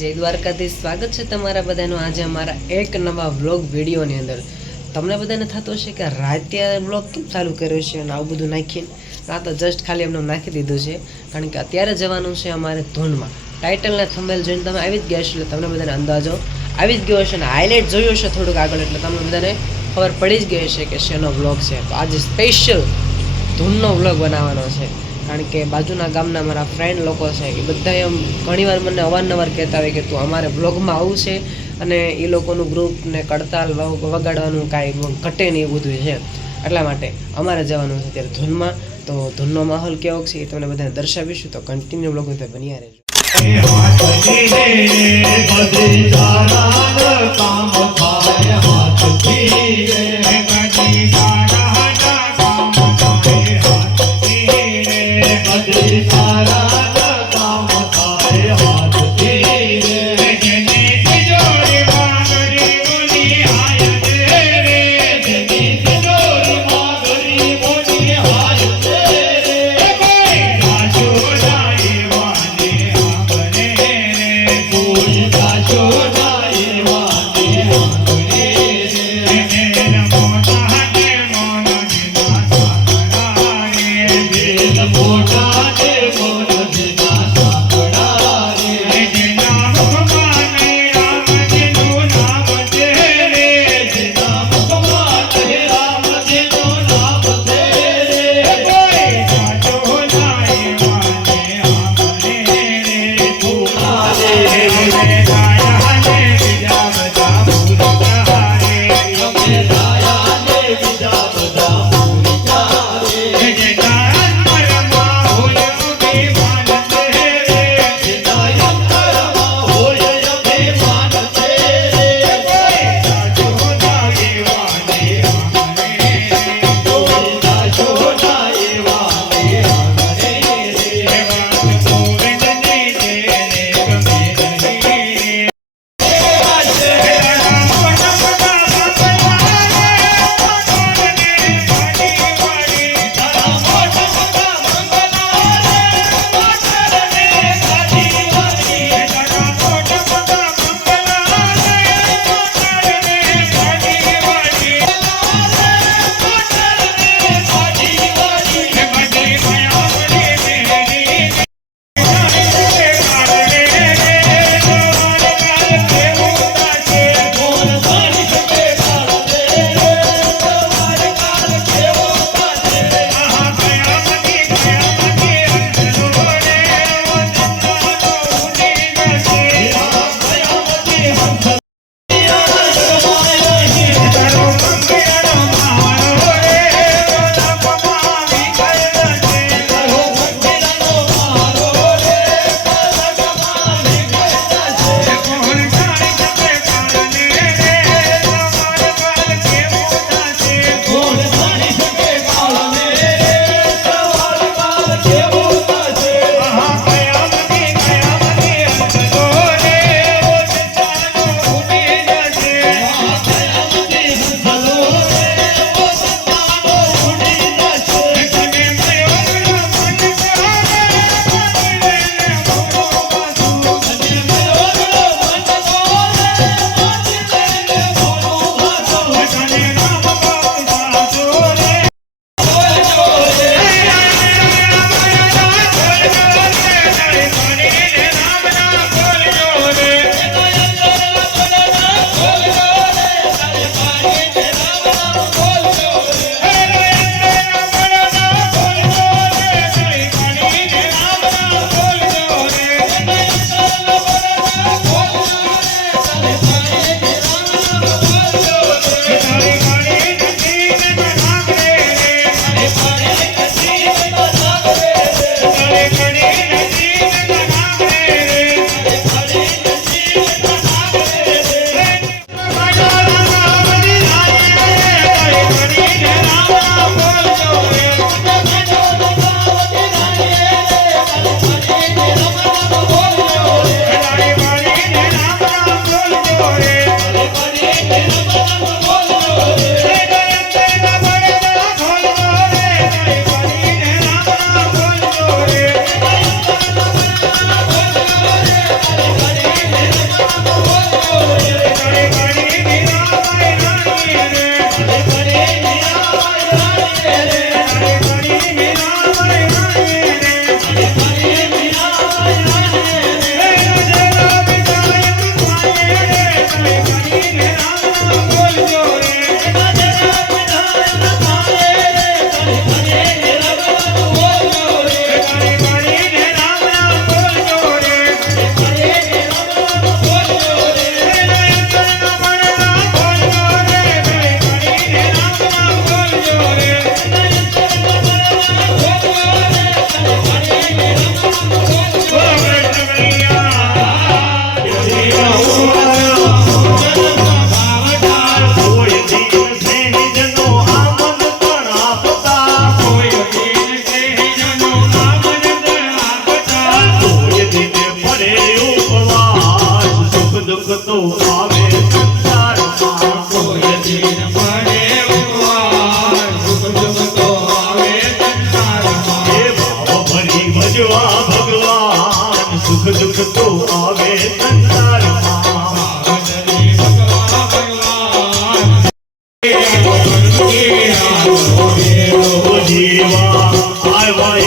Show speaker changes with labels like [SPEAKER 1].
[SPEAKER 1] જય દ્વારકાધીશ. સ્વાગત છે તમારા બધાનું આજે અમારા એક નવા વ્લોગ વિડીયોની અંદર. તમને બધાને થતું હશે કે રાતે વ્લોગ કેમ ચાલુ કર્યો છે અને આવું બધું નાખીને? આ તો જસ્ટ ખાલી એમને નાખી દીધું છે, કારણ કે અત્યારે જવાનું છે અમારે ધૂનમાં. ટાઇટલને થંબેલ જોઈને તમે આવી જ ગયા છો એટલે તમને બધાને અંદાજો આવી જ ગયો હશે અને હાઇલાઇટ જોયું હશે થોડુંક આગળ એટલે તમને બધાને ખબર પડી જ ગઈ હશે કે શેનો વ્લોગ છે. તો આજે સ્પેશિયલ ધૂનનો વ્લોગ બનાવવાનો છે. કારણ કે બાજુના ગામના મારા ફ્રેન્ડ લોકો છે એ બધા એમ ઘણીવાર મને અવારનવાર કહેતા હોય કે તું અમારે બ્લોગમાં આવું છે અને એ લોકોનું ગ્રુપ ને કડતાલ વગાડવાનું કાંઈ ઘટે નહીં એવું બધું છે એટલા માટે અમારે જવાનું છે અત્યારે ધૂનમાં તો ધૂનનો માહોલ કેવો છે એ તમને બધાને દર્શાવીશું તો કન્ટિન્યુ બ્લોગ બધા બન્યા રહેજો
[SPEAKER 2] जीवा आई वाई